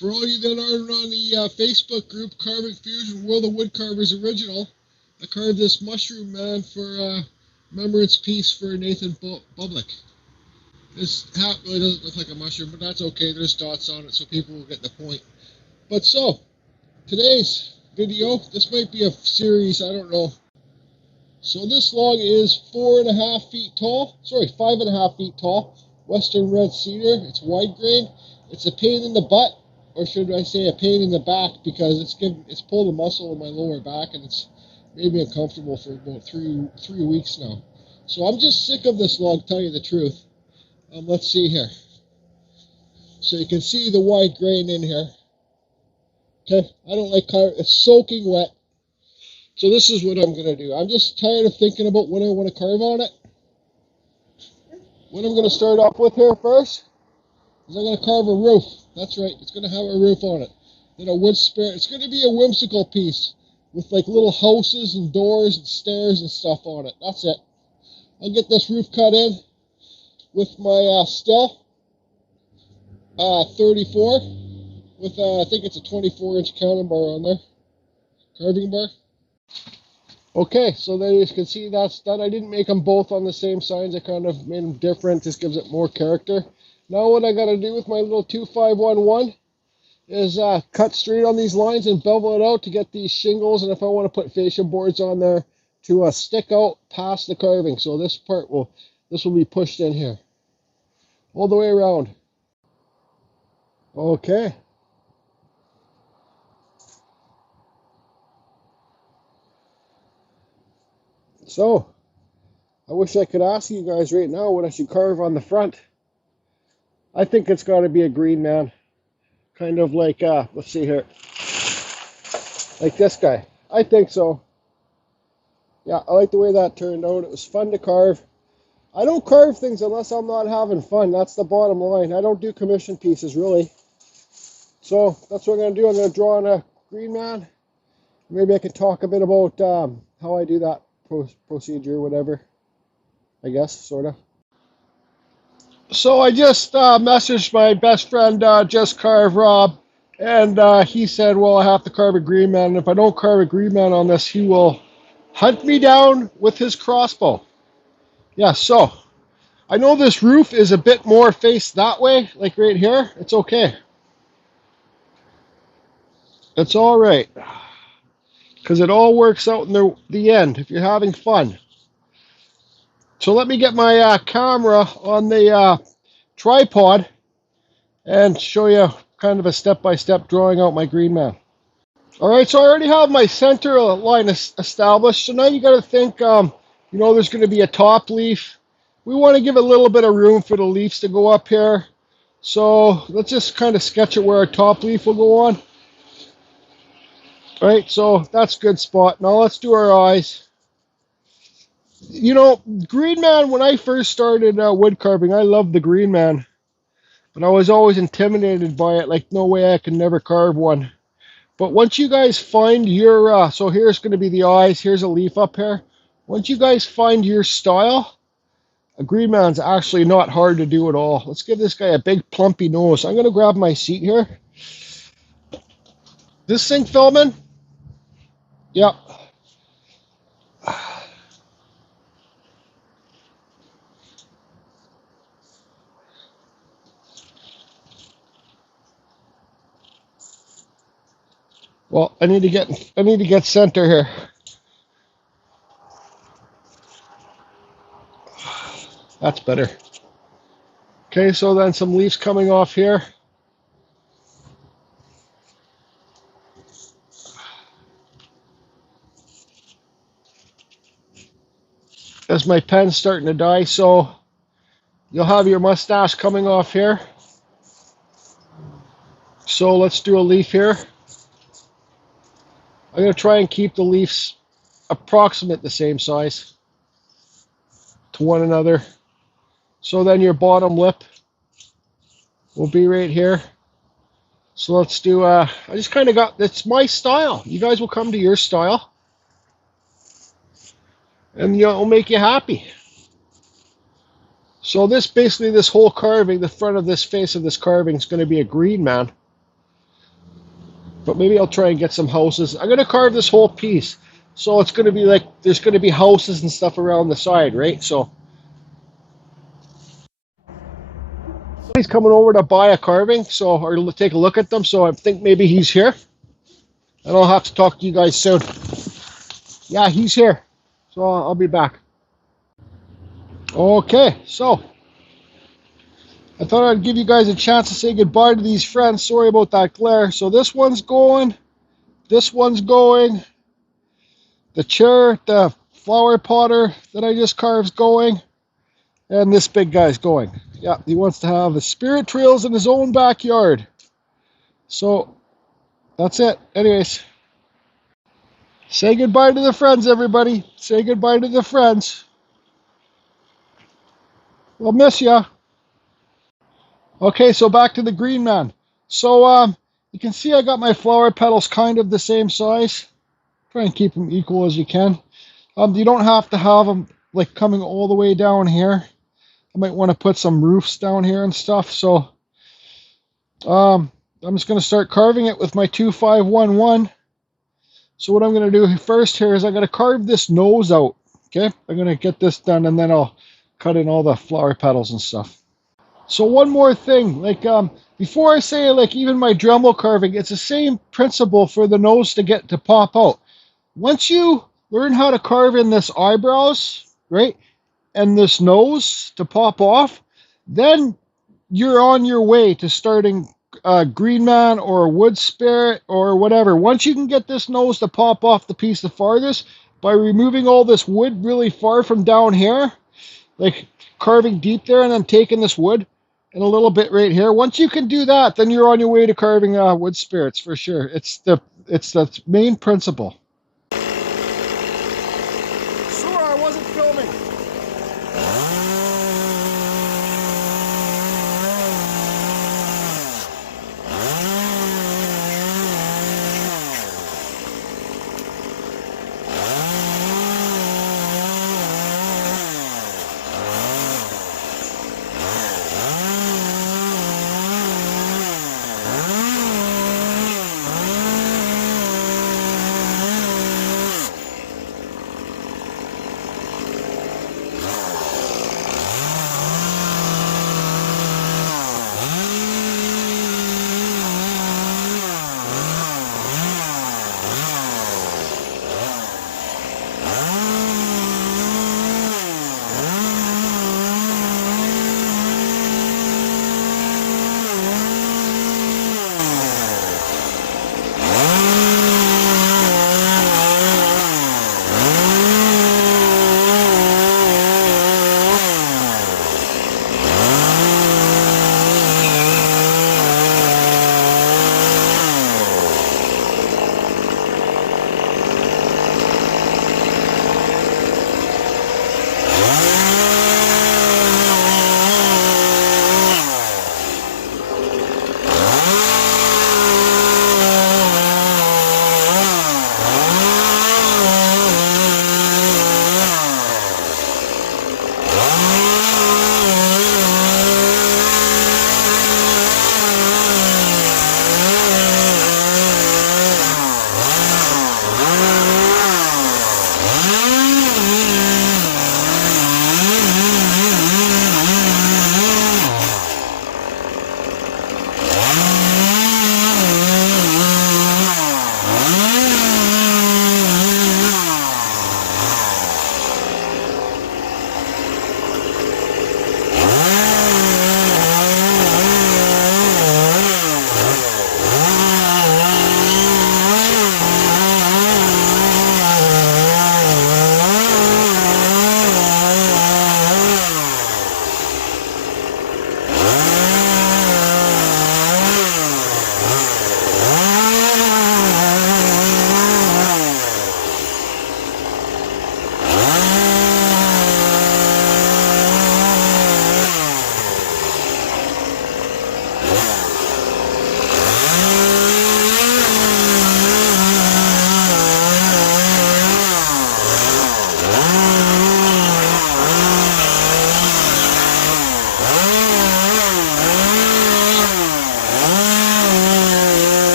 For all you that aren't on the Facebook group, Carving Fusion, World of Woodcarvers Original, I carved this mushroom man for remembrance piece for Nathan Bublik. This hat really doesn't look like a mushroom, but that's okay. There's dots on it, so people will get the point. But so, today's video, this might be a series, I don't know. So this log is 4.5 feet tall, sorry, 5.5 feet tall. Western Red Cedar. It's wide grain. It's a pain in the butt, or should I say a pain in the back, because it's pulled a muscle in my lower back, and it's made me uncomfortable for about three weeks now. So I'm just sick of this log, tell you the truth. Let's see here. So you can see the wide grain in here. Okay, I don't like carving. It's soaking wet. So this is what I'm going to do. I'm just tired of thinking about what I want to carve on it. What I'm going to start off with here first is I'm going to carve a roof. That's right, it's going to have a roof on it. Then a wood spare. It's going to be a whimsical piece with like little houses and doors and stairs and stuff on it. That's it. I'll get this roof cut in with my Still 34 with I think it's a 24-inch counting bar on there, carving bar. Okay, so there you can see that's done. I didn't make them both on the same sides. I kind of made them different. This gives it more character. Now what I got to do with my little 2511 is cut straight on these lines and bevel it out to get these shingles, and if I want to put fascia boards on there to stick out past the carving. So this part will be pushed in here all the way around. Okay. So I wish I could ask you guys right now what I should carve on the front. I think it's got to be a Greenman, kind of like let's see here, like this guy. I think so. Yeah, I like the way that turned out. It was fun to carve. I don't carve things unless I'm not having fun. That's the bottom line. I don't do commission pieces, really. So that's what I'm going to do. I'm going to draw on a Greenman. Maybe I can talk a bit about how I do that procedure, whatever. I guess, sort of. So I just messaged my best friend, Just Carve Rob, and he said, well, I have to carve a Greenman, and if I don't carve a Greenman on this, he will hunt me down with his crossbow. Yeah, so I know this roof is a bit more faced that way, like right here. It's okay. It's all right, because it all works out in the end if you're having fun. So let me get my camera on the tripod and show you kind of a step-by-step drawing out my Greenman. All right, so I already have my center line established. So now you got to think, you know, there's going to be a top leaf. We want to give a little bit of room for the leaves to go up here. So let's just kind of sketch it where our top leaf will go on. All right, so that's a good spot. Now let's do our eyes. You know, Greenman, when I first started wood carving, I loved the Greenman. But I was always intimidated by it, like no way I could never carve one. But once you guys find your, so here's going to be the eyes, here's a leaf up here. Once you guys find your style, a Greenman's actually not hard to do at all. Let's give this guy a big plumpy nose. I'm going to grab my seat here. This thing filming? Yep. Well, I need to get center here. That's better. Okay, so then some leaves coming off here. As my pen's starting to die, so you'll have your mustache coming off here. So let's do a leaf here. I'm going to try and keep the leaves approximate the same size to one another. So then your bottom lip will be right here. So let's do, I just kind of got, that's my style. You guys will come to your style. And you know, it'll make you happy. So this, basically this whole carving, the front of this face of this carving is going to be a Greenman. but maybe I'll try and get some houses. I'm going to carve this whole piece. So it's going to be like, there's going to be houses and stuff around the side, right? So he's coming over to buy a carving, so, or take a look at them. So I think maybe he's here. And I'll have to talk to you guys soon. Yeah, he's here. So I'll be back. Okay, so I thought I'd give you guys a chance to say goodbye to these friends. Sorry about that glare. So this one's going. This one's going. The chair, the flower potter that I just carved's going. And this big guy's going. Yeah, he wants to have the spirit trails in his own backyard. So that's it. Anyways, say goodbye to the friends, everybody. Say goodbye to the friends. We'll miss ya. Okay, so back to the Greenman. So you can see I got my flower petals kind of the same size. Try and keep them equal as you can. You don't have to have them like coming all the way down here. I might want to put some roofs down here and stuff. So I'm just going to start carving it with my 2511. So what I'm going to do first here is I'm going to carve this nose out. Okay, I'm going to get this done and then I'll cut in all the flower petals and stuff. So one more thing, like before I say like even my Dremel carving, it's the same principle for the nose to pop out. Once you learn how to carve in this eyebrows, right, and this nose to pop off, then you're on your way to starting Greenman or Wood Spirit or whatever. Once you can get this nose to pop off the piece the farthest by removing all this wood really far from down here, like carving deep there and then taking this wood and a little bit right here. Once you can do that, then you're on your way to carving wood spirits for sure. It's the main principle. Sure, I wasn't filming.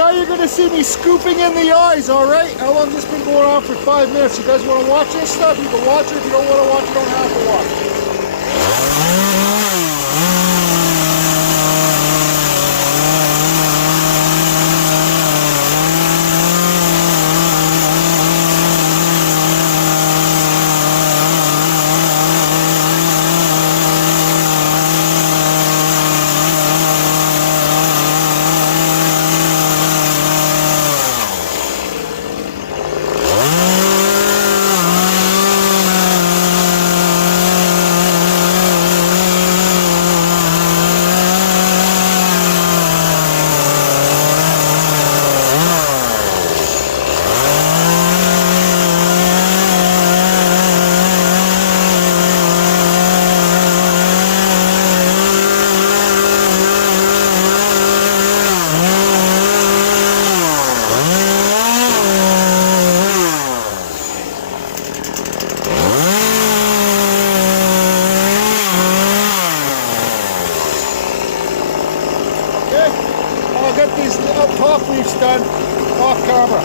now you're going to see me scooping in the eyes, alright? How long has this been going on for 5 minutes? You guys want to watch this stuff? You can watch it. If you don't want to watch, you don't have to watch. I'll get these top leaves done off camera.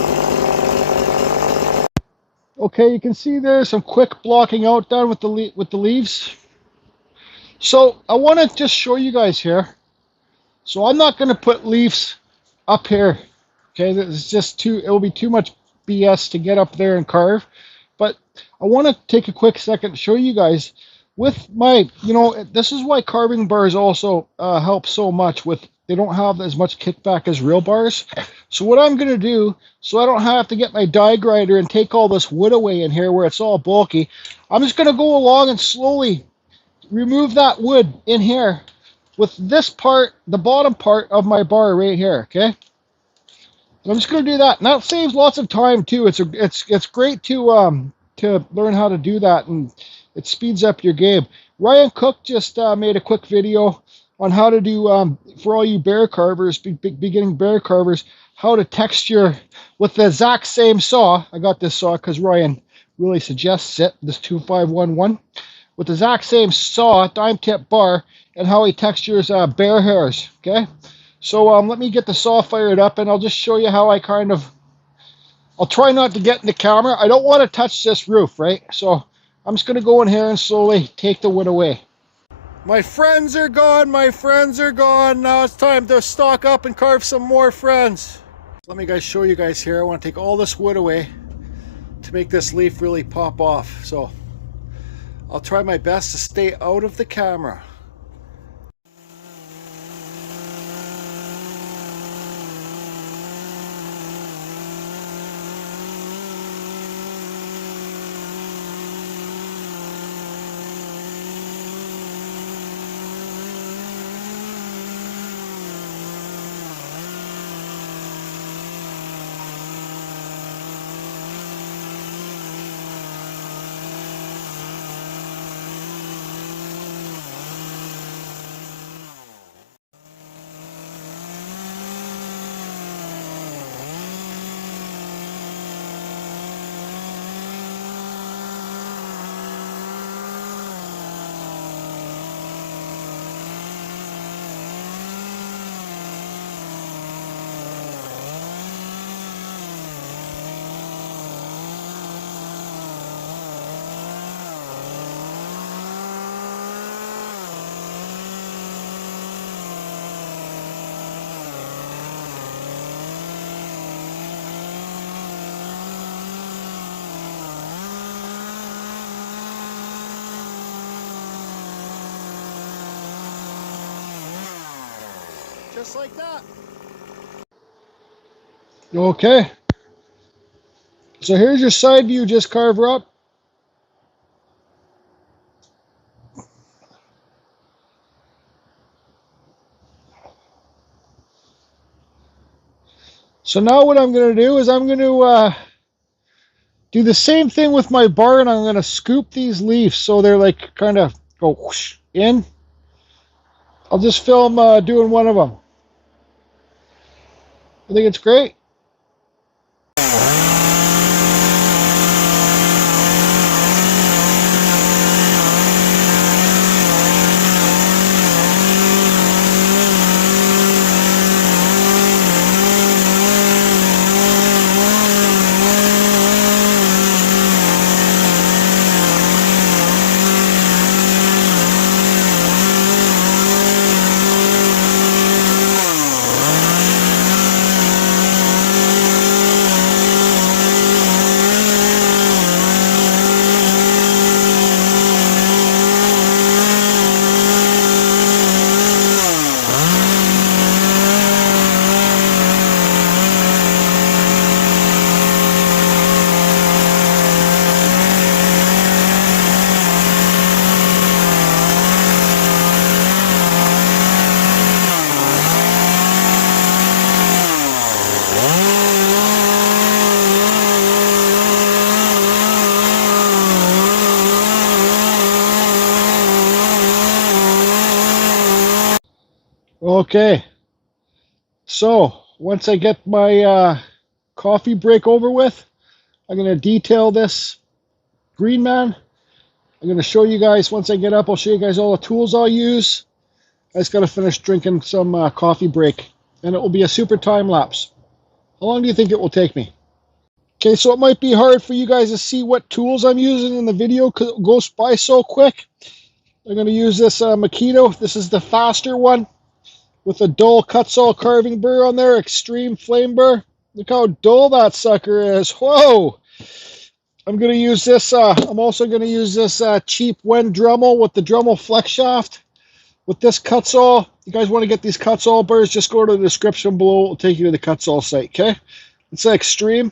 Okay, you can see there's some quick blocking out done with the leaves. So I want to just show you guys here. So I'm not going to put leaves up here. Okay, it's just too. It will be too much BS to get up there and carve. But I want to take a quick second to show you guys with my, this is why carving bars also help so much with. They don't have as much kickback as real bars. So what I'm going to do, so I don't have to get my die grinder and take all this wood away in here where it's all bulky, I'm just going to go along and slowly remove that wood in here with this part, the bottom part of my bar right here, okay? And I'm just going to do that. And that saves lots of time too. It's great to learn how to do that, and it speeds up your game. Ryan Cook just made a quick video on how to do, for all you bear carvers, beginning bear carvers, how to texture with the exact same saw. I got this saw because Ryan really suggests it, this 2511, with the exact same saw, dime tip bar, and how he textures bear hairs, okay? So let me get the saw fired up, and I'll just show you how I I'll try not to get in the camera. I don't want to touch this roof, right? So I'm just going to go in here and slowly take the wood away. My friends are gone, my friends are gone. Now it's time to stock up and carve some more friends. Let me show you guys here. I want to take all this wood away to make this leaf really pop off. So I'll try my best to stay out of the camera. Just like that. Okay. So here's your side view, just carve her up. So now what I'm going to do is I'm going to do the same thing with my bar, and I'm going to scoop these leaves so they're like kind of go whoosh in. I'll just film doing one of them. I think it's great. Okay, so once I get my coffee break over with, I'm going to detail this Greenman. I'm going to show you guys, once I get up, I'll show you guys all the tools I'll use. I just got to finish drinking some coffee break, and it will be a super time lapse. How long do you think it will take me? Okay, so it might be hard for you guys to see what tools I'm using in the video because it goes by so quick. I'm going to use this Makito. This is the faster one with a dull Kutzall carving burr on there, extreme flame burr. Look how dull that sucker is. Whoa! I'm going to use this. I'm also going to use this cheap Wen Dremel with the Dremel flex shaft with this Kutzall. You guys want to get these Kutzall burrs, just go to the description below. It'll take you to the Kutzall site, okay? It's extreme.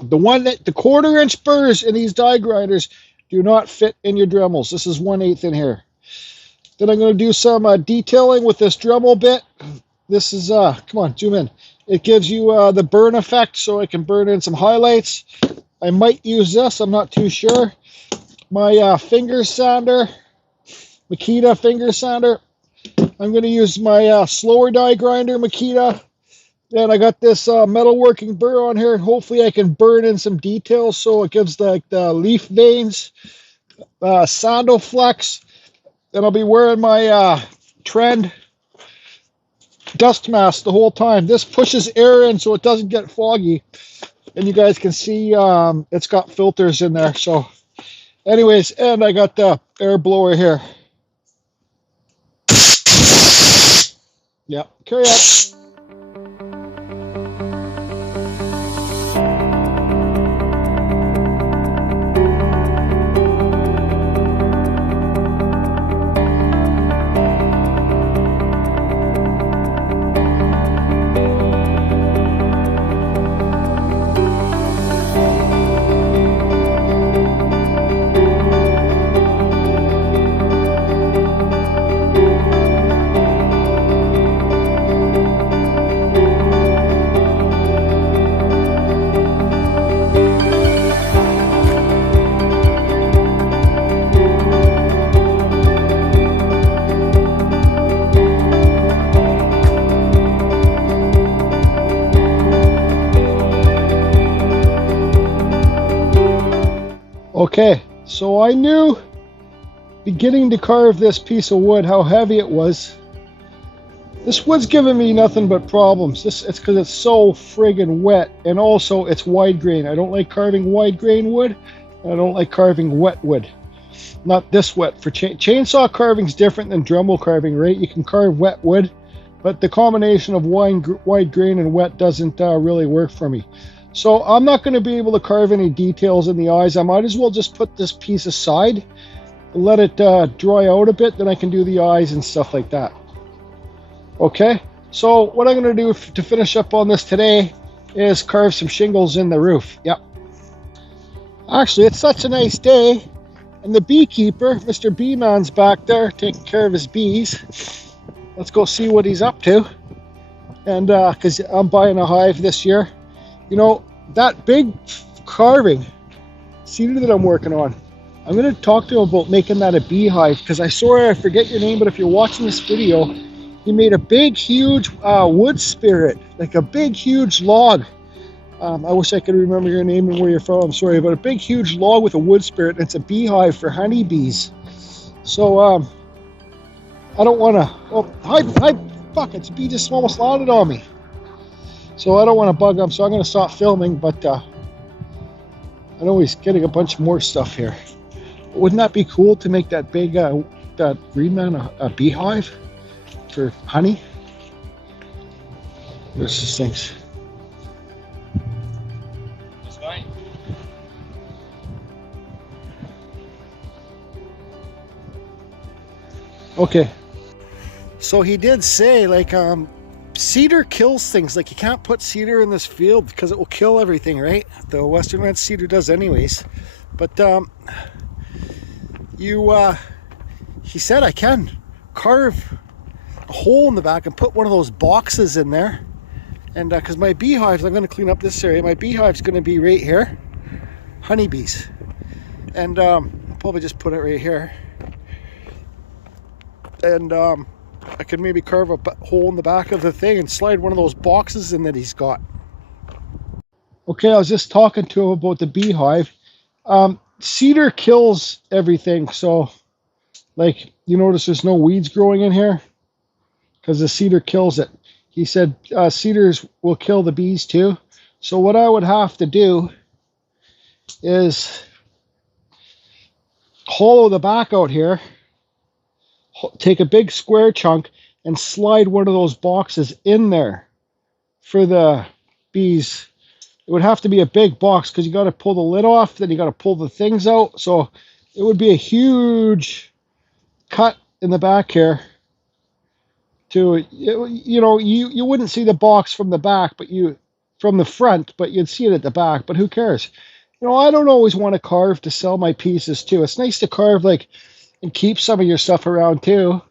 The 1/4 inch burrs in these die grinders do not fit in your Dremels. This is 1/8 in here. Then I'm going to do some detailing with this Dremel bit. This is, come on, zoom in. It gives you the burn effect, so I can burn in some highlights. I might use this, I'm not too sure. My finger sander, Makita finger sander. I'm going to use my slower die grinder Makita. And I got this metalworking burr on here, and hopefully I can burn in some details so it gives the leaf veins, sandal flex. Then I'll be wearing my Trend dust mask the whole time. This pushes air in so it doesn't get foggy. And you guys can see it's got filters in there. So anyways, and I got the air blower here. Yep, carry on. Okay, so I knew beginning to carve this piece of wood how heavy it was. This wood's giving me nothing but problems. It's because it's so friggin' wet, and also it's wide grain. I don't like carving wide grain wood, and I don't like carving wet wood. Not this wet. For chainsaw carving is different than Dremel carving, right? You can carve wet wood, but the combination of wide grain and wet doesn't really work for me. So I'm not going to be able to carve any details in the eyes. I might as well just put this piece aside and let it dry out a bit. Then I can do the eyes and stuff like that. Okay, so what I'm going to do to finish up on this today is carve some shingles in the roof. Yep. Actually, it's such a nice day. And the beekeeper, Mr. Beeman's back there taking care of his bees. Let's go see what he's up to. And because I'm buying a hive this year. You know, that big carving cedar that I'm working on, I'm going to talk to him about making that a beehive, because I forget your name, but if you're watching this video, he made a big, huge wood spirit, like a big, huge log. I wish I could remember your name and where you're from, I'm sorry, but a big, huge log with a wood spirit, and it's a beehive for honeybees. So, I don't want to, oh, hi, fuck, it's a bee just almost landed on me. So I don't want to bug them, so I'm going to stop filming, but I know he's getting a bunch more stuff here. Wouldn't that be cool to make that big, that Greenman a beehive for honey? There's these things. That's fine. Okay. So he did say, like, cedar kills things. Like, you can't put cedar in this field because it will kill everything, right? The Western Red Cedar does anyways. But he said I can carve a hole in the back and put one of those boxes in there. And because my beehives, I'm going to clean up this area. My beehive's going to be right here. Honeybees. And I'll probably just put it right here. And I could maybe carve a hole in the back of the thing and slide one of those boxes in that he's got. Okay, I was just talking to him about the beehive. Cedar kills everything, so like you notice there's no weeds growing in here because the cedar kills it. He said cedars will kill the bees too. So what I would have to do is hollow the back out here, take a big square chunk and slide one of those boxes in there for the bees. It would have to be a big box because you got to pull the lid off, then you got to pull the things out. So it would be a huge cut in the back here. You wouldn't see the box from the back, but from the front, but you'd see it at the back. But who cares? I don't always want to carve to sell my pieces too. It's nice to carve and keep some of your stuff around too.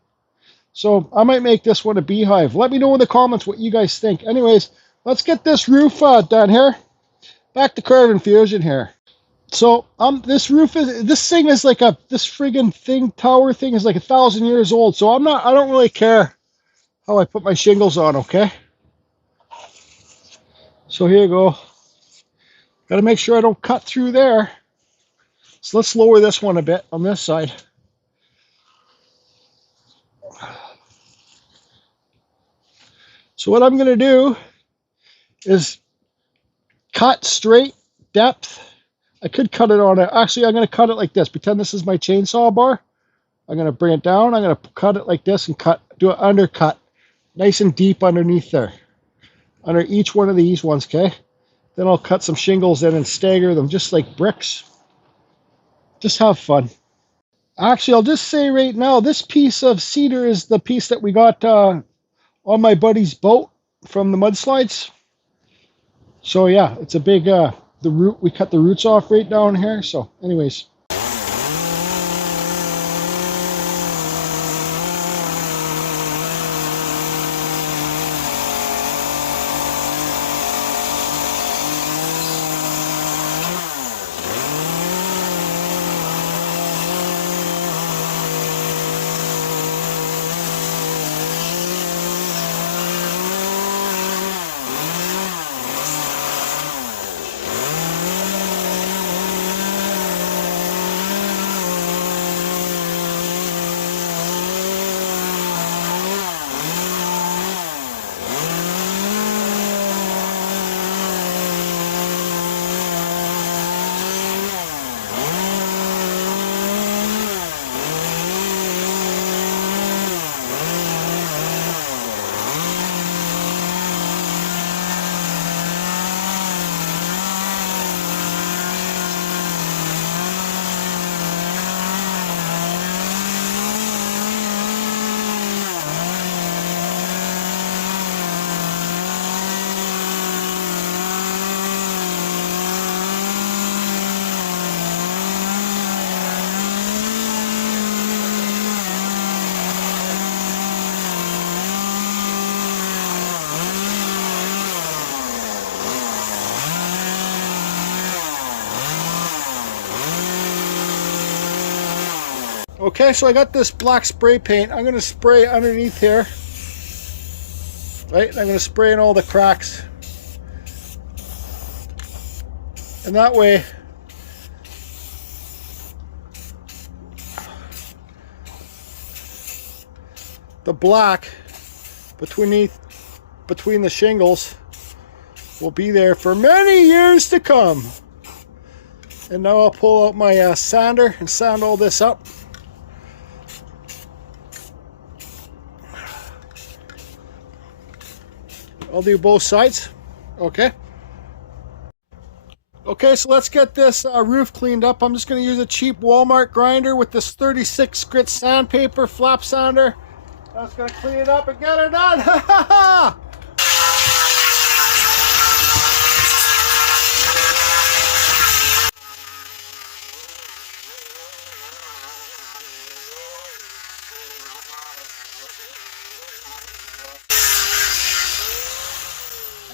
So I might make this one a beehive. Let me know in the comments what you guys think. Anyways, let's get this roof done here. Back to Carve Fusion here. So this thing is like this friggin' tower thing is like 1,000 years old. So I don't really care how I put my shingles on, okay? So here you go. Got to make sure I don't cut through there. So let's lower this one a bit on this side. So what I'm going to do is cut straight depth. I could cut it on it. Actually, I'm going to cut it like this. Pretend this is my chainsaw bar. I'm going to bring it down. I'm going to cut it like this and do an undercut. Nice and deep underneath there. Under each one of these ones, okay? Then I'll cut some shingles in and stagger them just like bricks. Just have fun. Actually, I'll just say right now, this piece of cedar is the piece that we got on my buddy's boat from the mudslides. So yeah, it's a big, the root, we cut the roots off right down here. So anyways. Okay, so I got this black spray paint. I'm going to spray underneath here. Right? And I'm going to spray in all the cracks. And that way, the black between the shingles will be there for many years to come. And now I'll pull out my sander and sand all this up. I'll do both sides. Okay. Okay, so let's get this roof cleaned up. I'm just going to use a cheap Walmart grinder with this 36 grit sandpaper flap sander. That's going to clean it up and get it done. Ha ha ha!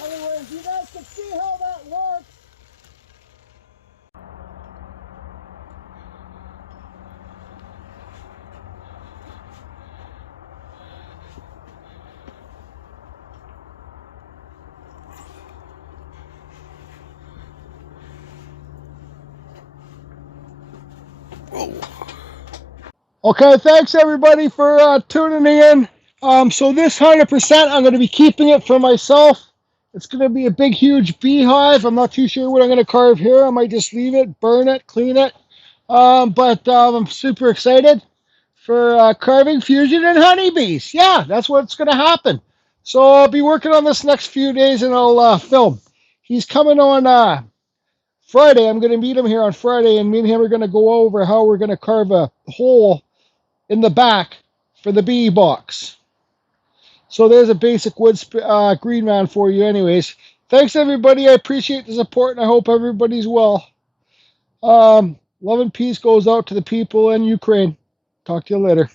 Anyways, you guys can see how that works. Whoa. Okay, thanks everybody for tuning in. So this 100%, I'm going to be keeping it for myself. It's going to be a big, huge beehive. I'm not too sure what I'm going to carve here. I might just leave it, burn it, clean it. But I'm super excited for carving fusion and honeybees. Yeah, that's what's going to happen. So I'll be working on this next few days and I'll film. He's coming on Friday. I'm going to meet him here on Friday, and me and him are going to go over how we're going to carve a hole in the back for the bee box. So there's a basic wood Greenman for you anyways. Thanks everybody. I appreciate the support and I hope everybody's well. Love and peace goes out to the people in Ukraine. Talk to you later.